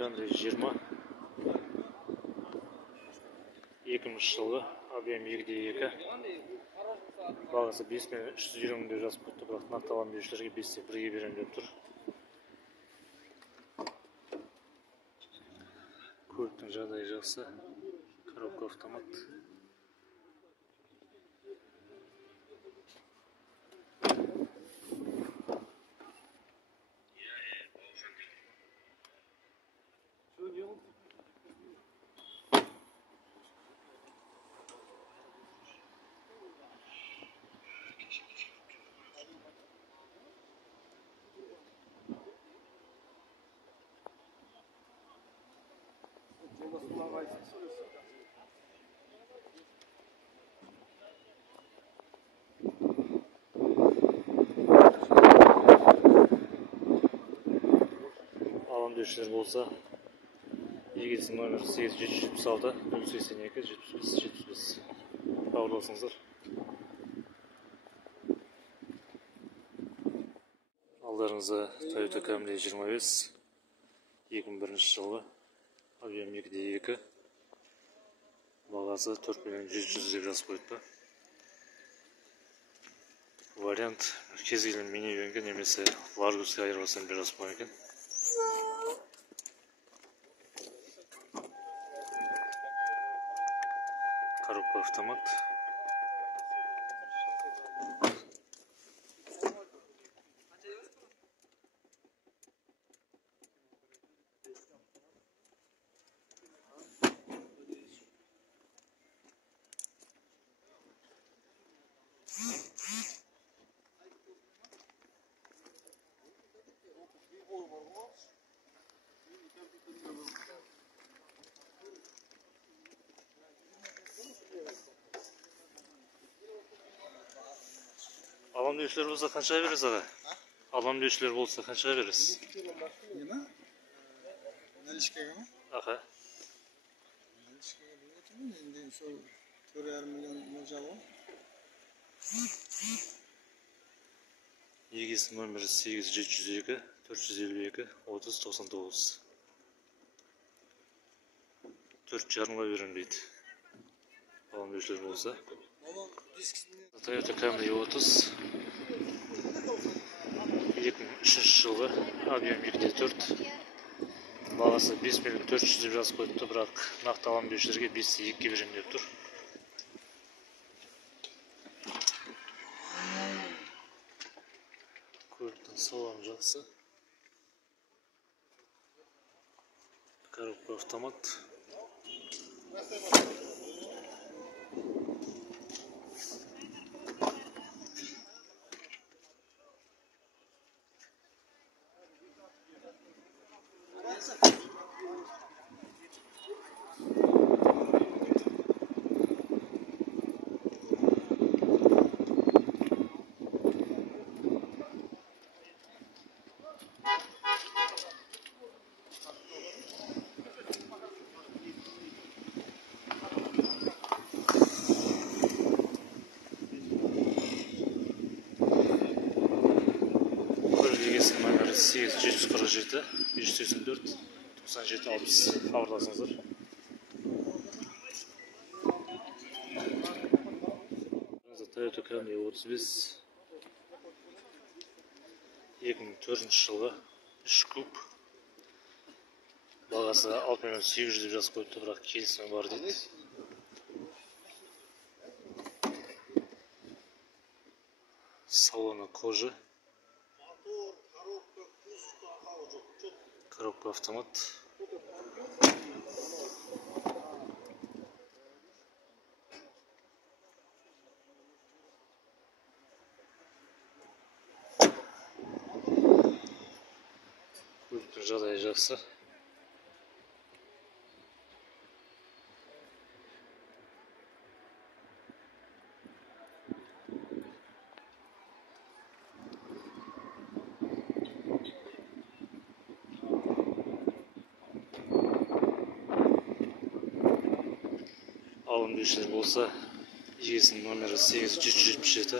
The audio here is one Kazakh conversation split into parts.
Camry 20 2000 жылғы объем 2/2 бағасы 5320 деп жазып қойыпты, бірақ нақтылам берушілерге 5-те 1-ге беремін деп тұр. Көліктің жағдайы жақсы, коробка автомат. Алам деушілер болса, егесін номер 8776 082 75 75 хабарласыңыздар. Алдарыңызда Toyota Camry 25 2001 жылғы объем 2/2 бағасы 4.100.000 деп жазып қойыпты. Вариант кез келген минивенге немесе Ларгуске айырбастан деп жазып қойған екен. Коробка автомат. Алам деушілер болса қаншаға бересіз аға? Алам деушілер болса қаншаға бересіз? Нема? Наличкаға ма? Аха. Наличкаға беріп отырмын, енді сол 4,5 миллион мөлшері ғой. Егесін номері 8702 452 3099. 4,5-ға берем дейді. Алам деушілер болса. Toyota Camry 30 2003 жылғы объем 2/4 бағасы 5.400.000 деп жазып қойыпты, бірақ нақты алам деушілерге 5-те 2-ге берем деп тұр. Көліктің салоны жақсы. Коробка автомат. Номері 8747 584 9760 хабарласыңыздар. Toyota Camry 35 2004 жылғы 3 куб бағасы 6.800.000 деп жазып қойыпты, бірақ келісімі бар дейді. Салоны кожа. Коробка автомат. Көліктің жағдайы жақсы. Алым деушілер болса, егесінің номері 8777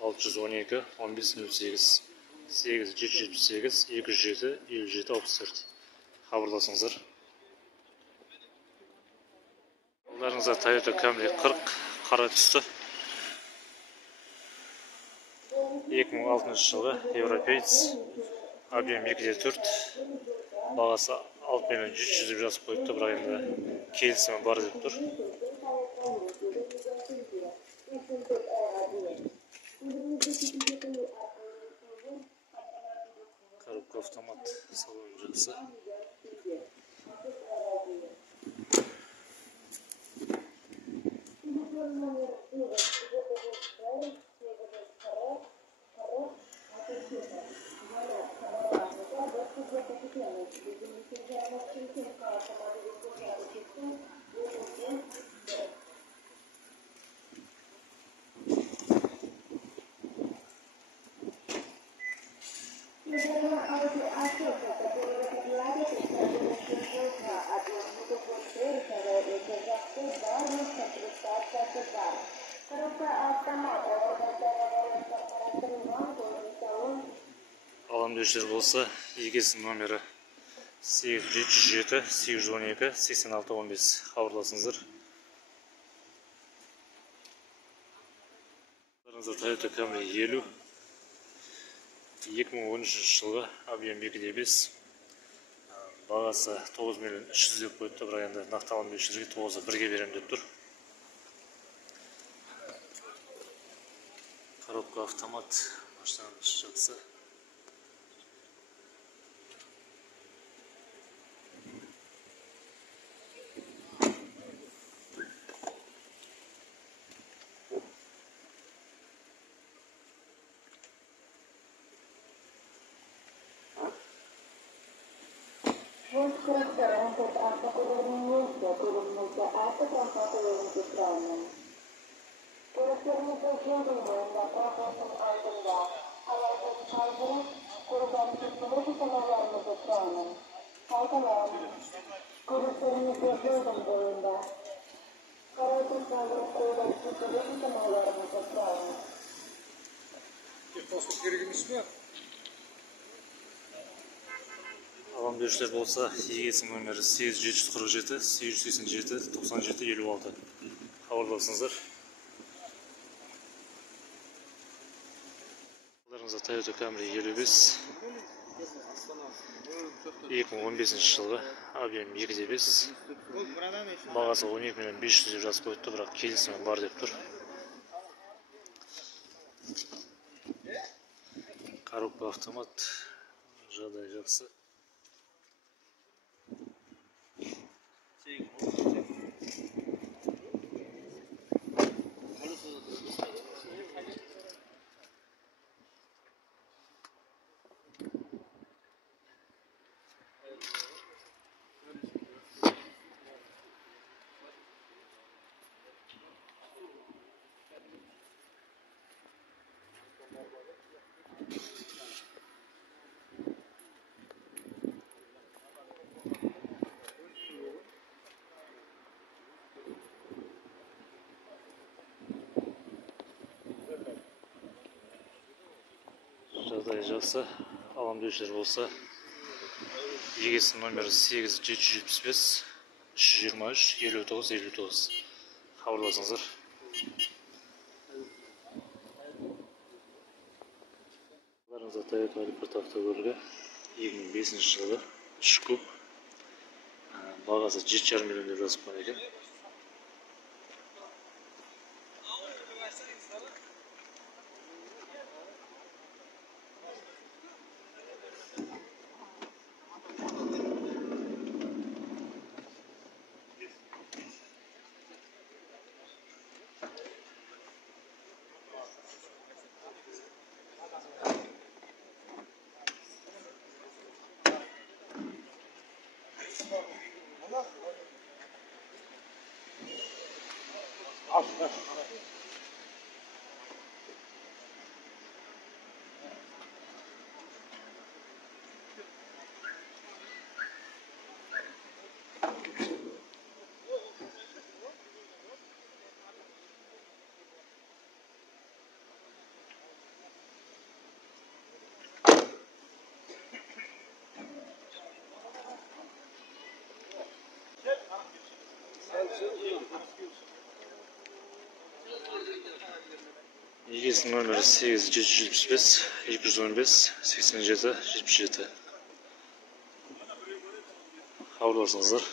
612 1508 8778 207 57 64 хабарласыңыздар. Алдарыңызда Toyota Camry 40 қара түсті. 2006 жылғы европеец. Объем 2.4. Бағасы 6.100.000 деп жазып қойыпты, бірақ енді келісімі бар деп тұр. Коробка автомат, салон жақсы. Алам деушілер болса, егесінің номері 8707 812 8615 хабарласыңыздар. Toyota Camry 50 2013 жылғы объем 2.5, бағасы 9.300.000 деп қойыпты, бірақ енді нақты алам деушілерге 9'ы 1'ге берем деп тұр. Коробка автомат, машинаның жақсы. Алам деушілер болса, егесінің номері 8747 887 97 56 хабарласыңыздар. Алдарыңызда Toyota Camry 55 2015 жылғы объем 2.5, бағасы 12.500.000 деп жазып қойыпты, бірақ келісімі бар деп тұр. Коробка автомат, жағдай жақсы. Жағдай жақсы. Алам деушілер болса, егесінің номері 8775 323 59 59 хабарласыңыздар. Алдарыңызда Toyota Alphard автокөлігі 2005 жылғы 3 куб, бағасы 7,5 миллион деп жазып қойған екен. Егесінің нөмірі 8775 215 87 77. Хабарласыңыздар.